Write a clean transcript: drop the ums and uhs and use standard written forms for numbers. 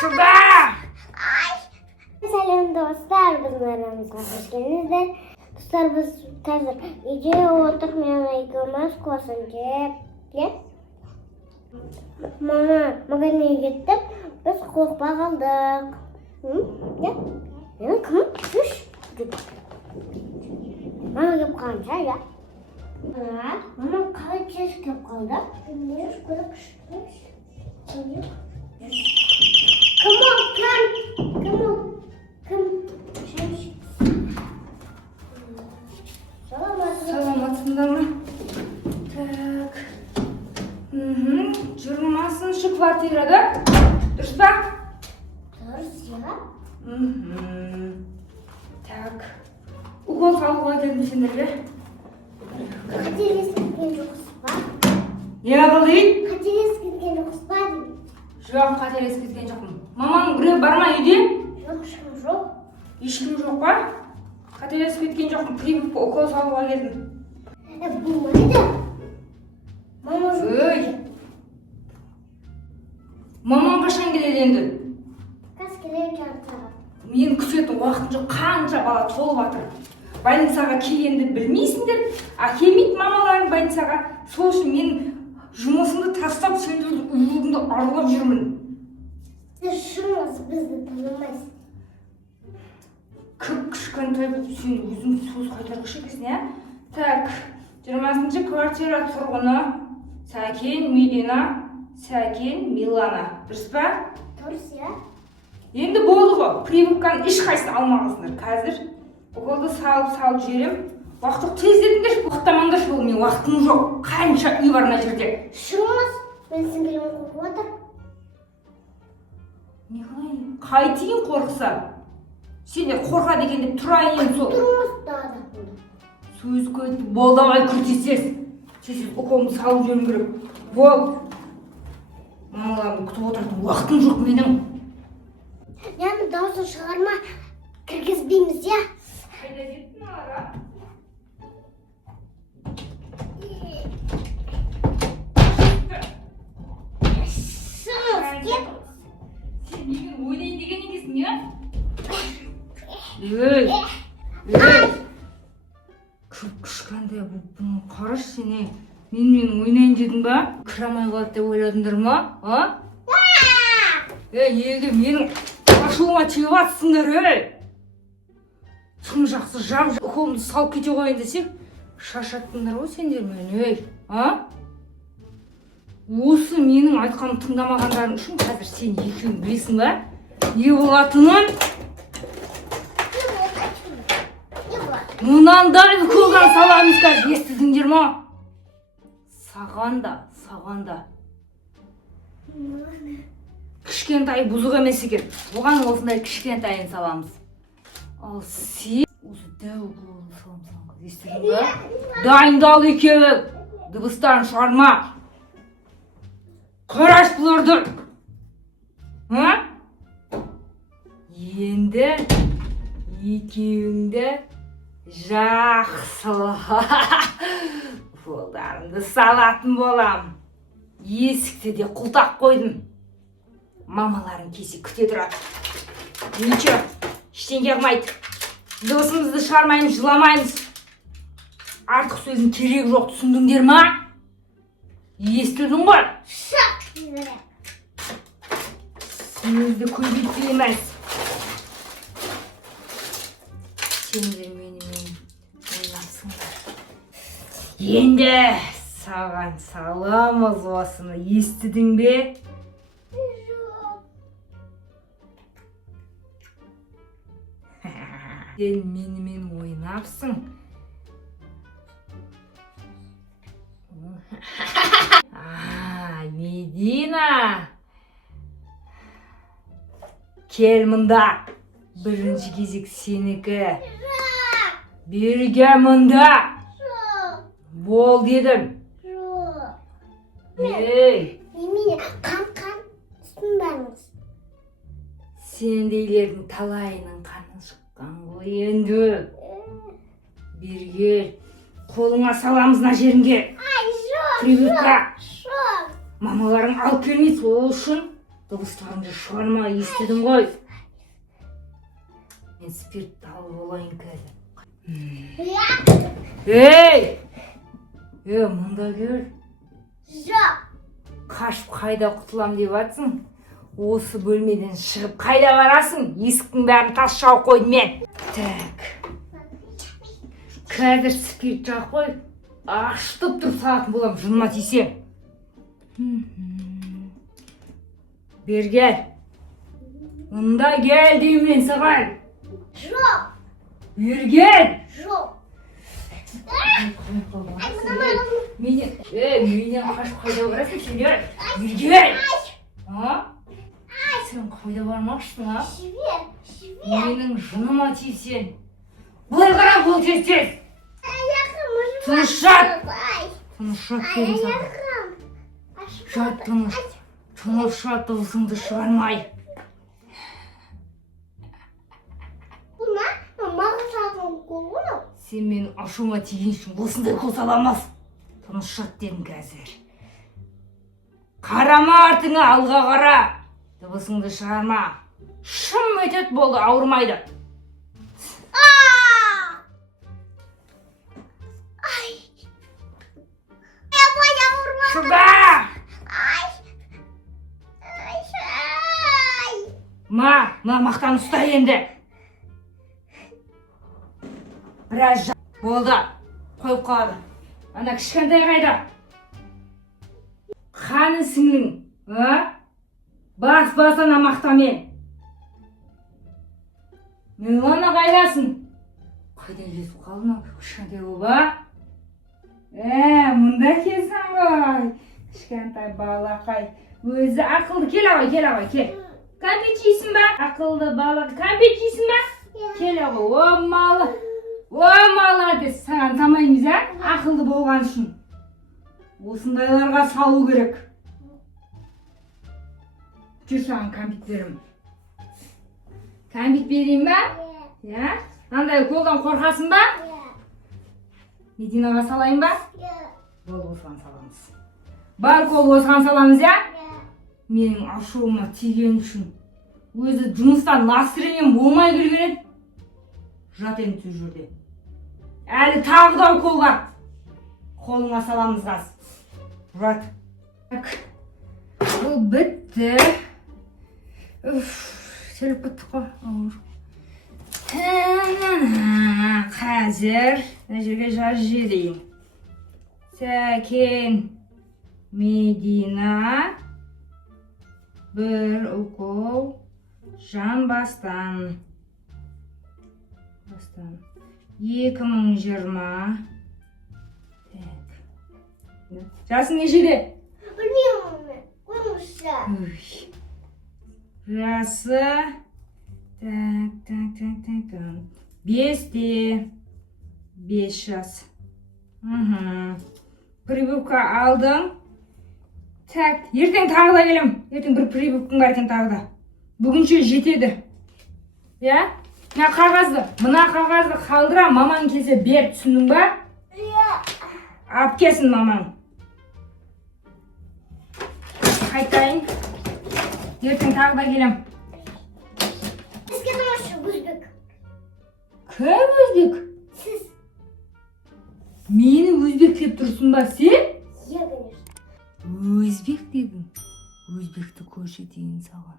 Şurada. Selam dostlar, bizim aramıza hoş geldiniz. Dostlar biz hazır iyice oturmayalım, yıkamaz koşunca. Mama, magazine gittim, biz korkma kaldık. Ya, benim kim? Şuş. Mama yap kanca ya. Mama kalacağız yap kaldı. Come on, come on. Salamatında mı? Tak. Жүрмасın şu kvartirada. Dürüst bak. Dürüst ya. Так. Укол салуға келдім сендерге. Қателесіп кеткен жоқсыз ба? Не қылдың? Қателесіп кеткен жоқсыз ба деймін. Жоқ, қателесіп кеткен жоқпын. Маманың біреу бар ма үйде? Жоқ, ешкім жоқ. Ешкім жоқ па? Қателесіп кеткен жоқпын. Прививка укол салуға келдім. Болмайды. Мама жоқ. Мамаң қашан келеді енді? Қазір келеді жарты сағат. Мен күтетін уақытым жоқ, қанша бала толып жатыр. Больницаға келгенді білмейсіңдер, келмейді мамаларың больницаға. Сол үшін мен жұмысымды тастап, сендердің үйлеріңді аралап жүрмін. Сіз шыңыз бізді танымайсыз. Кішкентай болып сен өзің сөз қайтарғыш екенсің, иә? Так, 20-ші квартира тұрғыны Сәкен Милана, Сәкен Милана. Дұрыс па? Дұрыс, иә? Енді болды ғой, прививканы ешқайсысын алмағансыңдар. Қазір уколды салып жіберем. Уақыт тездетіңдер, уақыттамаңдар, ол мен уақытым жоқ. Қанша үй бар мына жерде. Шыңыз, мен сіңілім қорқып отыр. Не қылайын? Қайтейін қорқса? Сендер қорқады екен деп тұрайын сол. Тұрыңыз дады. Сөз көйтіп, болды абай күртесіз. Сіз уколымды салып жіберім керек. Бол. Мамаларымды күтіп отыратын уақытым жоқ менің. Яны даусын шығарма, кіргізбейміз, я? Қайда жеттің ара? Шыңыз, кеп. Сен немен ойнайын деген екенсің, я? Ей! Кішкентай бұны қараш сен, менімен ойнайын дедің ба? Кірамай қалады деп ойладыңдар ма? Елге менің ашуыма тиіп атсыңдар, Тым жақсы жап уколымды салып кете қойын десек, шашаттыңдар ғой сендер мен, Осы менің айтқанымды тыңдамағандарың үшін қазір сен екеуін білесің ба? Не болатынын? Мынандай уколдан саламыз қазір, естідіңдер ма? Саған да. Кішкентай бұзық емес екен. Оған осындай кішкентайын саламыз. Ал сен осы дәу уколын саламыз. Естідің ба? Дайындал екеуі. Дыбыстарын шығарма. Қараш бұларды. Енді екеуіңді жақсылап қолдарымды салатын болам. Есікті де құлтақ қойдым. Мамаларың кесе күте тұрады. Ниче, ештеңе қылмайды. Досымызды шығармаймыз, жыламаймыз. Артық сөздің керегі жоқ, түсіндіңдер ма? Естідің ғой? Шақ! Сөзді көбейтпей емес. Сендер менімен ойнапсыңдар. Енді саған саламыз осыны, естідің бе? Сен менімен ойнапсың. Медина. Кел мұнда. Бірінші кезек сенікі. Берге мұнда. Бол дедім. Ей. Немене, қан, үстін барыңыз. Сендейлердің талайының қаны шыққан ғой енді. Бергел. Қолыңа саламыз мына жеріңге. Ай, жоқ. Прививка. Жоқ. Мамаларың алып келмейді, ол үшін дыбыстарыңды шығарма, естідің ғой. Мен спиртті алып олайын қазір. Ей! Мұнда кел. Жоқ. Қашып қайда құтылам деп атсың? Осы бөлмеден шығып қайда барасың? Есіктің бәрін тас жауып қойдым мен. Так. Қазір спирт жағып қой. Ашытып тұр сағатын болам, жыныма тисем. Бер кел. Мұнда кел деймін мен саған. Жоқ. Бер кел. Жоқ. Менен қашып қайда барасың сен? Бер кел. Сен қайда бармақшысың, а? Менің жыныма тисең. Былай қара, бұл тез-тез. Тыныш жат. Тыныш жат дедім саған. Жат тыныш. Тыныш жат, дыбысыңды шығармай. Сен менің ашуыма тиген үшін осындай қол саламас. Тыныш жат дедім қазір. Қарама артыңа, алға қара. Дыбысыңды шығарма. Шым өтет болды, ауырмайды. Шыда! Мақтан ұста енді. Біраз болды. Қойып қалады. Ана кішкентай қайда? Қаны сіңлің? Бас ана мақтамен. Милана қайдасың? Қайда кетіп қалдың? Кішкентай оба? Мұнда келсің ғой. Кішкентай балақай. Өзі ақылды. Кел ағай, кел. Кәмпит жейсің ба? Ақылды балақай. Кәмпит жейсің ба? Кел ағай. О малы дес. Саған тамаймыз, ақылды болған үшін. Осындайларға салу керек. Жүр саған кәмпит берім. Кәмпит берейін ба? Андай қолдан қорқасың ба? Мединаға салайын ба? Бол осыған саламыз. Бар қол осыған саламыз, Менің ашуыма тиген үшін. Өзі жұмыстан настроением болмай келген еді. Жат енді түз жерде. Әлі тағы да қолға. Қолыңа саламыз қаз. Жат. Бұл бітті. Селіп біттік қой. Қазір жерге жаз жедейін. Сәкен, Медина, бір укол жан бастан. 2020. Жасың нешеде? Білмеймін. Қоймышса. Жасы. Так. 5-те. 5 жас. Прививка алдың. Так, ертең тағы да келем. Ертең бір прививкың бар екен тағы да. Бүгінше жетеді. Мына қағазды қалдыра, мамаң келсе бер, түсіндің ба? Ап келсін мамаң. Қайтайын. Ертең тағы да келем. Өзбек. Кім өзбек? Сіз. Мені өзбек деп тұрсың ба сен? Иә, конечно. Өзбек дедің. Өзбекті көрсетейін саған.